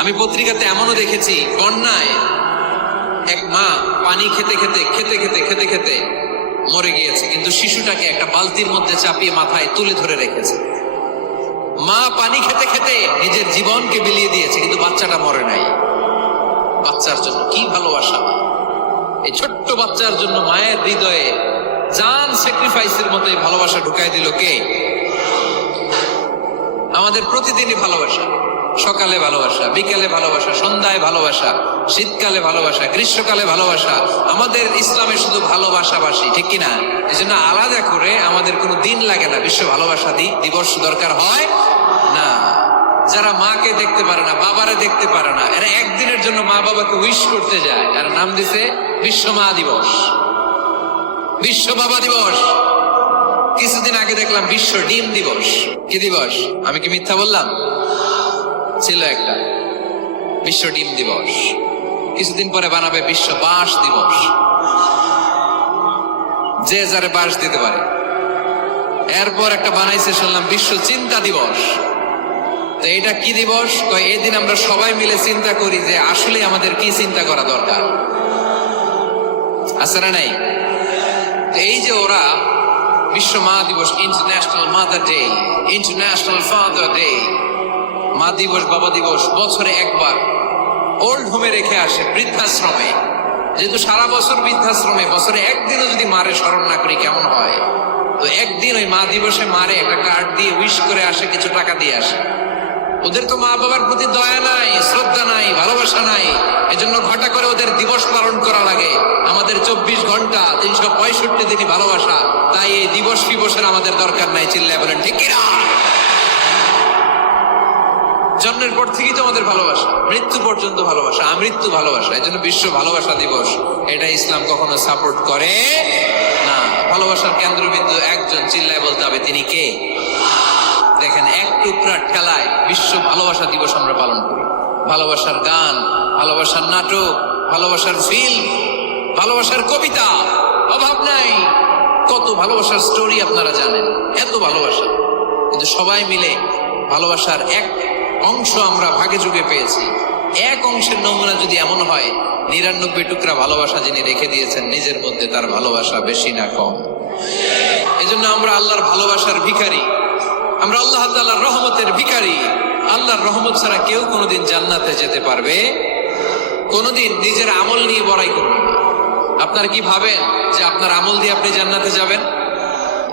আমি পত্রিকাতে এমনও দেখেছি, বন্যায় এক মা পানি খেতে খেতে খেতে খেতে খেতে খেতে মরে গিয়েছে। কিন্তু শিশুটাকে একটা বালতির মধ্যে চাপিয়ে মাথায় তুলে ধরে রেখেছে। মা পানি খেতে খেতে নিজের জীবনকে বিলিয়ে দিয়েছে, কিন্তু বাচ্চাটা মরে নাই। বাচ্চার জন্য কি ভালোবাসা এই ছোট্ট বাচ্চার জন্য মায়ের হৃদয়ে জান স্যাক্রিফাইসের মতো এই ভালোবাসা ঢুকাই দিল কে? আমাদের প্রতিদিনই ভালোবাসা। সকালে ভালোবাসা, বিকেলে ভালোবাসা, সন্ধ্যায় ভালোবাসা, শীতকালে ভালোবাসা, গ্রীষ্মকালে ভালোবাসা, আমাদের ইসলামে শুধু ভালোবাসাবাসী, ঠিক কিনা? এই জন্য আলাদা করে আমাদের কোনো দিন লাগে না, বিশ্ব ভালোবাসা দিবস দরকার হয় না। যারা মাকে দেখতে পারে না, বাবারে দেখতে পারে না, এরা একদিনের জন্য মা বাবাকে উইশ করতে যায়। আর নাম দিছে বিশ্ব মা দিবস। বিশ্ব বাবা দিবস। কিছুদিন আগে দেখলাম বিশ্ব ডিম দিবস। কি দিবস? আমি কি মিথ্যা বললাম? ছিল একটা বিশ্ব ডিম দিবস। কিছুদিন পরে বানাবে বিশ্ব বাঁশ দিবস। যে যারে বাস দিতে পারে। এরপর একটা বানাইছে, শুনলাম, বিশ্ব চিন্তা দিবস। তো এটা কি দিবস? এই আমরা সবাই মিলে চিন্তা করি যে আসলে আমাদের কি চিন্তা করা দরকার। আছে না নাই? এই যে ওরা বিশ্ব মা দিবস international mother day international father day মা দিবস, বাবা দিবস, বছরে একবার। ওল্ড হোমে রেখে আসে বৃদ্ধাশ্রমে। যেহেতু সারা বছর বৃদ্ধাশ্রমে, বছরে একদিনও যদি মারে স্মরণ না করি, কেমন হয়? তো একদিন ওই মা দিবসে মারে, একটা কার্ড দিয়ে উইশ করে আসে, কিছু টাকা দিয়ে আসে। ওদের তো মা বাবার প্রতি দয়া নাই, শ্রদ্ধা নাই, ভালোবাসা নাই। এজন্য ঘটা করে ওদের দিবস পালন করা লাগে। আমাদের চব্বিশ ঘণ্টা, তিনশো পঁয়ষট্টি দিনই ভালোবাসা। তাই এই দিবস ফিবসের আমাদের দরকার নাই, চিল্লায় বলেন, ঠিক কিনা? জন্মের পর থেকেই তো আমাদের ভালোবাসা। মৃত্যু পর্যন্ত ভালোবাসা, আমৃত্যু ভালোবাসা, এই জন্য বিশ্ব ভালোবাসা দিবস। এটা ইসলাম কখনো সাপোর্ট করে না। ভালোবাসার কেন্দ্রবিন্দু একজন চিল্লায় বলতে হবে, তিনি কে? দেখেন, এক টুকরা ঠেলায় বিশ্ব ভালোবাসা দিবস আমরা পালন করি। ভালোবাসার গান, ভালোবাসার নাটক, ভালোবাসার ফিল্ম ভালোবাসার কবিতা, অভাব নাই। কত ভালোবাসার স্টোরি আপনারা জানেন, এত ভালোবাসা। কিন্তু সবাই মিলে ভালোবাসার এক অংশ আমরা ভাগে যুগে পেয়েছি। এক অংশের নমুনা যদি এমন হয়, নিরানব্বই টুকরা ভালোবাসা যিনি রেখে দিয়েছেন, নিজের মধ্যে তার ভালোবাসা বেশি না কম। এজন্য আমরা আল্লাহর ভালোবাসার ভিখারি। আমরা আল্লাহ তাআলার রহমতের ভিখারি। আল্লাহর রহমত ছাড়া কেউ কোনোদিন জান্নাতে যেতে পারবে, কোনোদিন নিজের আমল নিয়ে বড়াই করবে না। আপনারা কি ভাবেন যে আপনার আমল দিয়ে আপনি জান্নাতে যাবেন?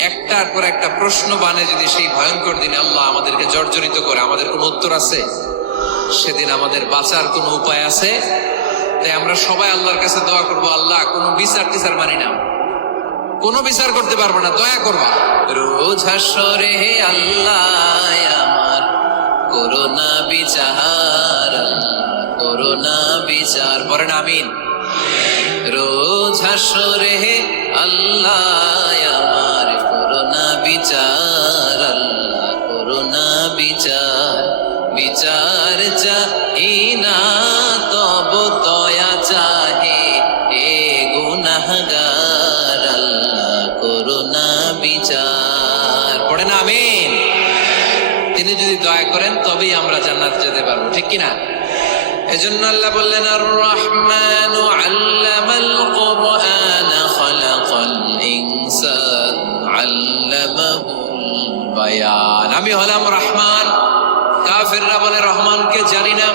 একটার পর একটা প্রশ্ন বানে যদি সেই ভয়ঙ্কর দিনে আল্লাহ আমাদেরকে জর্জরিত করে, আমাদের কোনো উত্তর আছে? সেদিন আমাদের বাঁচার কোনো উপায় আছে? তাই আমরা সবাই আল্লাহর কাছে দোয়া করব, আল্লাহ, কোনো বিচার টিচার মানি না। কোনো বিচার করতে পারব না, দয়া করবা। রোজ হাসরে হে আল্লাহ, আমার করোনা বিচার করোনা বিচার। পরে না আমিন। রোজ হাসরে হে আল্লাহ বিচার, আল্লাহ করোনা বিচার। বিচার চাহি না, তব দয়া চাহে। এ গুনাহগার, আল্লাহ করোনা বিচার। পড়ে না, আমিন। তিনি যদি দয়া করেন, তবেই আমরা জান্নাত যেতে পারব, ঠিক কিনা? এজন্য আল্লাহ বললেন আর রহমান আল্লামাল বায়ান আমি হলাম রহমান। কাফেররা বলে, রহমানকে জানি না।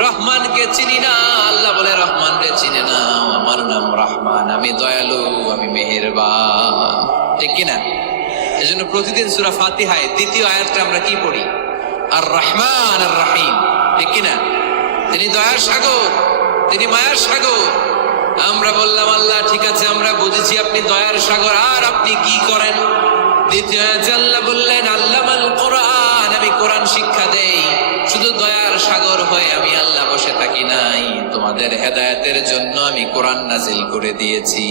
রহমানকে চিনি না। আল্লাহ বলে রহমান রে চিনে না আমার নাম রহমান। আমি দয়ালু, আমি মেহেরবান। ঠিক কিনা? এই জন্য প্রতিদিন সুরা ফাতিহায় দ্বিতীয় আয়াতটা আমরা কি পড়ি? আর রহমান আর রাহিম ঠিক কিনা? তিনি দয়ার সাগর, তিনি মায়ার সাগর। আমরা বললাম, আল্লাহ, ঠিক আছে, আমরা বুঝেছি আপনি দয়ার সাগর। আর আপনি কি করেন? বললেন, আল্লামাল কোরআন, আমি কোরআন শিক্ষা দেই। শুধু দয়ার সাগর হয়ে আমি আল্লাহ বসে থাকি নাই। তোমাদের জন্য আমি কোরআন নাজিল করে দিয়েছি।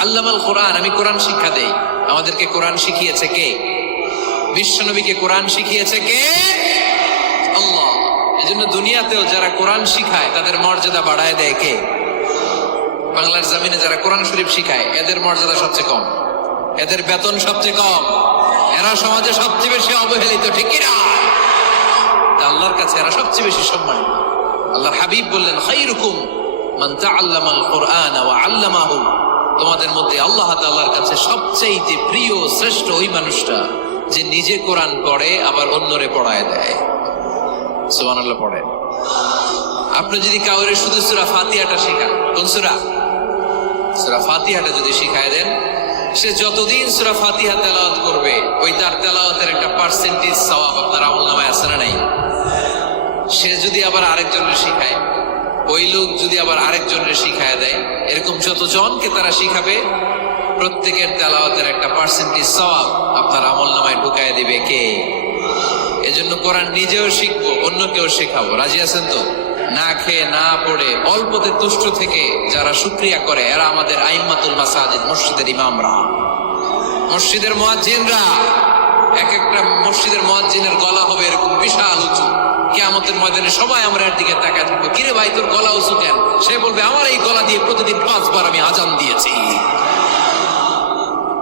আল্লামাল কোরআন, আমি কোরআন শিক্ষা দেই। আমাদেরকে কোরআন শিখিয়েছে কে? বিশ্বনবীকে কোরআন শিখিয়েছে কে? আল্লাহ। এজন্য দুনিয়াতেও যারা কোরআন শিখায়, তাদের মর্যাদা বাড়ায় দেয় কে? বাংলার জমিনে যারা কোরআন শরীফ শিখায়, এদের মর্যাদা সবচেয়ে কম। এদের বেতন সবচেয়ে কম। এরা সমাজে সবচেয়ে বেশি অবহেলিত, ঠিক কিনা? আল্লাহর কাছে এরা সবচেয়ে বেশি সম্মানিত। আল্লাহর হাবিব বললেন, খাইরুকুম মান তাআল্লামাল কোরআন ওয়া আল্লামাহু। তোমাদের মধ্যে আল্লাহ তাআলার কাছে সবচেয়ে প্রিয়, শ্রেষ্ঠ ওই মানুষটা যে নিজে কোরআন পড়ে, আবার অন্যরে পড়ায় দেয়। সুবহানাল্লাহ পড়ে আপনি যদি কাউরে শুধু সূরা ফাতিহাটা শেখান, কোন সূরা? সূরা ফাতিহাটা যদি শিখায় দেন সে যতদিন সুরা ফাতিহা তেলাওয়াত করবে, ওই তার তেলাওয়াতের একটা পার্সেন্টেজ সওয়াব আপনার আমল নামায় আছে না নাই? সে যদি আবার আরেকজনের শিখায়, ওই লোক যদি আবার আরেকজনের শিখায় দেয়, এরকম যতজনকে তারা শিখাবে, প্রত্যেকের তেলাওয়াতের একটা পার্সেন্টেজ সওয়াব আপনার আমল নামায় ঢুকায় দিবে কে? এজন্য কোরআন নিজেও শিখব, অন্যকেও শেখাবো। রাজি আছেন তো? না খেয়ে না পড়ে অল্পতে তুষ্ট থেকে যারা শুক্রিয়া করে, এরা আমাদের আইম্মাতুল মাসাজিদ, মসজিদের ইমামরা। মসজিদের মুয়াজ্জিনরা, এক একটা মসজিদের মুয়াজ্জিনের গলা হবে এরকম বিশাল উঁচু। কেয়ামতের ময়দানে সবাই আমার এর দিকে তাকায় থাকবে। কিরে ভাই, তোর গলা উঁচু কেন? সে বলবে, আমার এই গলা দিয়ে প্রতিদিন পাঁচবার আমি আজান দিয়েছি।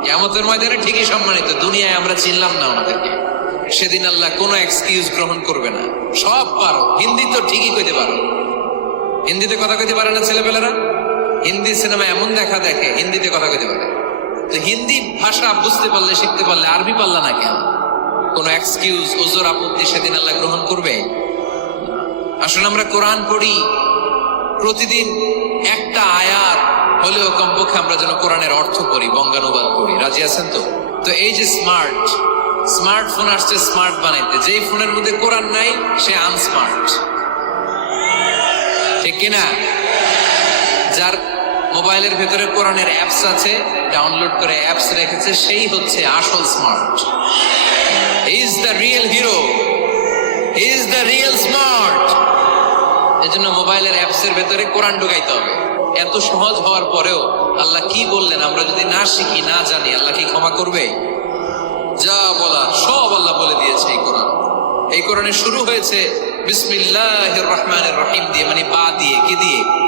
কেয়ামতের ময়দানে ঠিকই সম্মানিত, দুনিয়ায় আমরা চিনলাম না ওনাদেরকে। সেদিন আল্লাহ কোনো এক্সকিউজ গ্রহণ করবে না। সব পারো। হিন্দি তো ঠিকই কইতে পারো। হিন্দিতে কথা কইতে পারে না ছেলেপেলেরা? হিন্দি সিনেমা এমন দেখা দেখে, হিন্দিতে কথা কইতে পারে। তো হিন্দি ভাষা বুঝতে পারলে, শিখতে পারলে আরবি পারলা না কেন? কোনো এক্সকিউজ ওজোর আপত্তি সেদিন আল্লাহ গ্রহণ করবে? আসলে আমরা কোরআন পড়ি, প্রতিদিন একটা আয়াত হলেও কমপক্ষে আমরা যেন কোরআনের অর্থ করি বঙ্গানুবাদ করি রাজি আছেন তো? তো এই যে স্মার্ট স্মার্টফোন আসছে স্মার্ট বানাইতে। যেই ফোনের মধ্যে কোরআন নাই, সে আনস্মার্ট। ঠিক কিনা? যার মোবাইলের ভেতরে কোরআনের অ্যাপস আছে, ডাউনলোড করে অ্যাপস রেখেছে, সেই হচ্ছে আসল smart. Is the real hero is the real smart এজন্য মোবাইলের অ্যাপস এর ভেতরে কোরআন ঢুকাইতে হবে। এত সহজ হওয়ার পরেও আল্লাহ কি বললেন? আমরা যদি না শিখি, না জানি, আল্লাহ কি ক্ষমা করবে? যা বলা সব আল্লাহ বলে দিয়েছে এই কোরআন। এই কোরআনে শুরু হয়েছে বিসমিল্লাহ রহমানের রহিম দিয়ে মানে বা দিয়ে, কি দিয়ে?